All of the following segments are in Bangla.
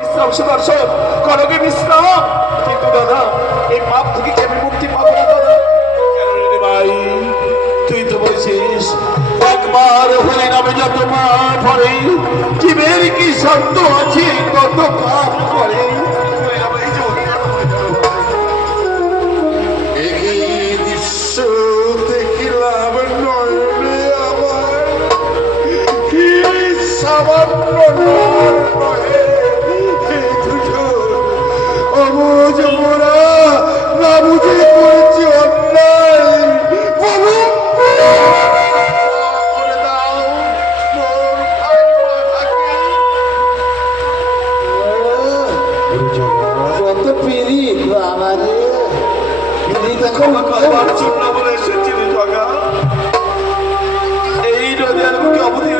বিশ্রাম সুদর্শন করগে ইসলাম কিন্তু দাদা, এই পাপ থেকে আমি মুক্তি পাবো না ভাই, তুই তো বলছিস, একবার হলে নামে যত পাপ করে জীবের কি শব্দ আছে কত পাপ অবুঝ মোরা না বুঝে করেছি অন্যায় প্রভু করে দাও, মোর আত্মা থাকে কত পিড়িত বাবা রে। পিড়িত এখন কয়বার চূর্ণ বলে এসেছি জগা। এই নদের মুখে অবতীর্ণ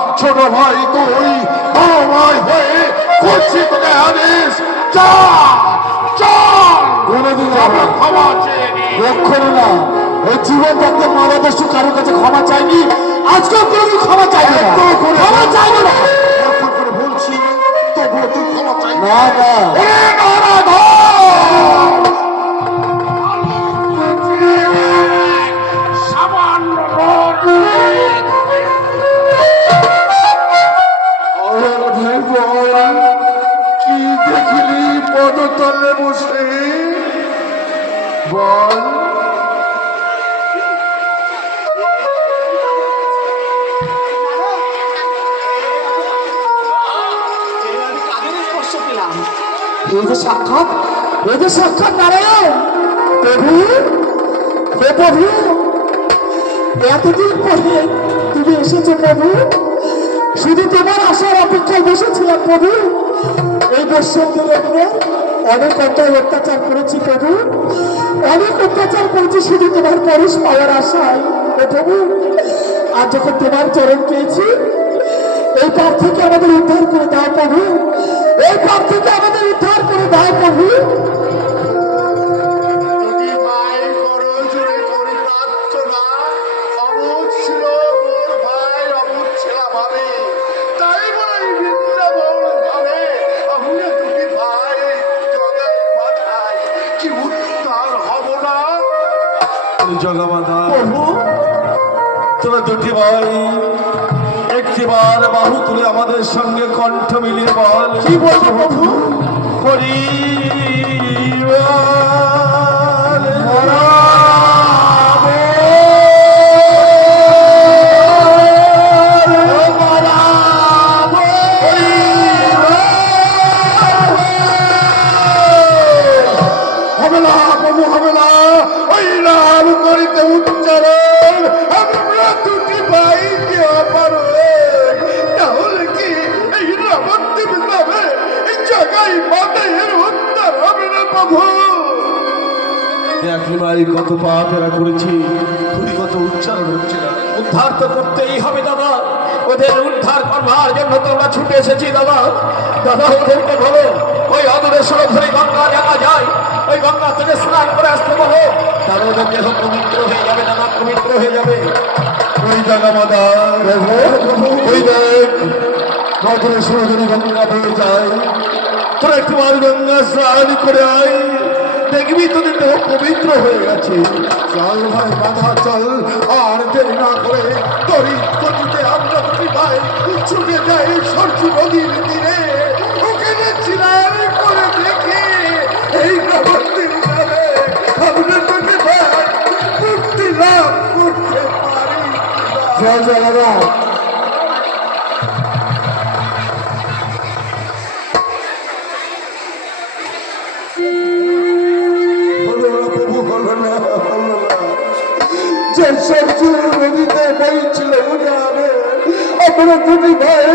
ছোট ভাই তুই ভাই হয়ে করছি তোকে আদেশ আমরা ক্ষমা চেয়ে নি লক্ষণ না এই জীবন থাকতে মারাদস্যু কারোর কাছে ক্ষমা চাইনি। আজকেও কোনোদিন ক্ষমা চাইবে যে সাক্ষাৎ যে সাক্ষাৎ নারায়ণ। প্রভু, হে প্রভু, এতদিন পরে তুমি এসেছ প্রভু। শুধু তোমার আসার অপেক্ষায় বসেছিলাম প্রভু। এই বৈষম্যের উপরে অনেক অন্যায় অত্যাচার করেছি প্রভু। অনেক অত্যাচার করেছি শুধু তোমার পরশ পাওয়ার আশায়। হে প্রভু আর যখন তোমার চরণ পেয়েছি, এই পাপ থেকে আমাদের উদ্ধার করে দাও প্রভু। জগমাতা তোরা দুটি ভাই একটিবার বাহু তুলে আমাদের সঙ্গে কণ্ঠ মিলিয়ে বল। কি বলব প্রভু? হরি ভাই কত পাপ করেছি খুবই কত উচ্চারণ হচ্ছে না। উদ্ধার তো করতেই হবে দাদা। ওদের উদ্ধার করবার জন্য তোমরা ছুটে এসেছি দাদা। দাদা ওদেরকে বলো, ওই অদূরে সুরধরে গঙ্গা দেখা যায়। ওই গঙ্গা থেকে স্নান করে আসতে বলো। তাহলে ওদের দেহ পবিত্র হয়ে যাবে, দাদা, পবিত্র হয়ে যাবে। ওই জায়গা মাদা ওই দেখ নজরে সুরজনী গঙ্গা বয়ে যায়, তোরা একটু আর গঙ্গা স্নান করে আয়। দেখবি তোদের দেহ পবিত্র হয়ে গেছে। চল ভাই, বাধা চল, আর দেরি না করে তরি গতিতে আমরা ভাই ছুটে যাই সরচু নদীর তীরে। ওখানে চিনার করে দেখি। এই নবদ্বীপ নামে আমরা ভাই, মুক্তি লাভ করতে পারি জয় জয় সরজু নদীতে বইছিল উজানে আমরা দুটি ভাই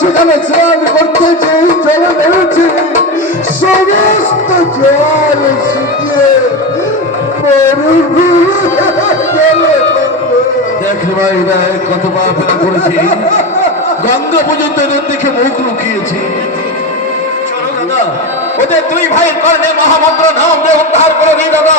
সেখানে স্নান করতে জলে সমস্ত জল শুকিয়ে দেখ রে ভাই কত পা ফেরা করেছি। গঙ্গা পর্যন্ত এদের দেখে মুখ লুকিয়েছি। চলো দাদা ওদের দুই ভাইয়ের কর্ণে মহামন্ত্র নাম দিয়ে উদ্ধার করে নি দাদা।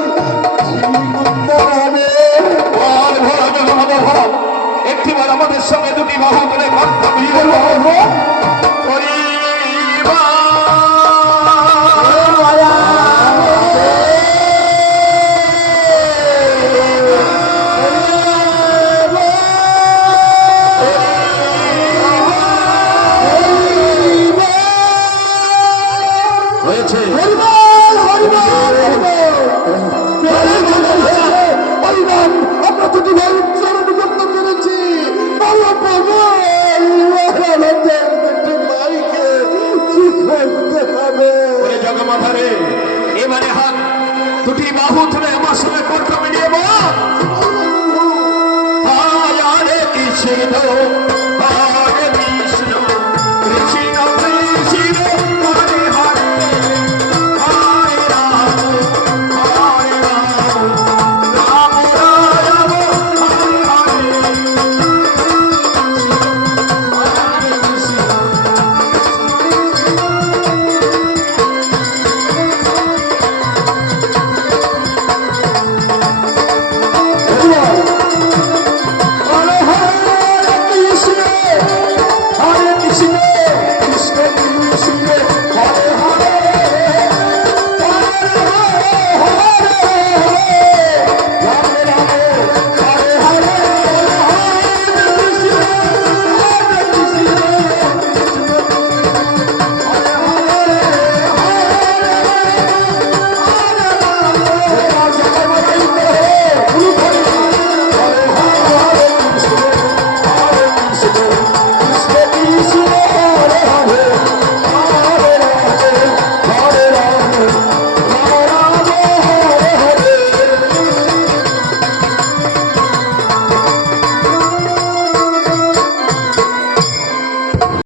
একটিবার আমাদের সঙ্গে দুটি বাহু কথা কণ্ঠ Oh,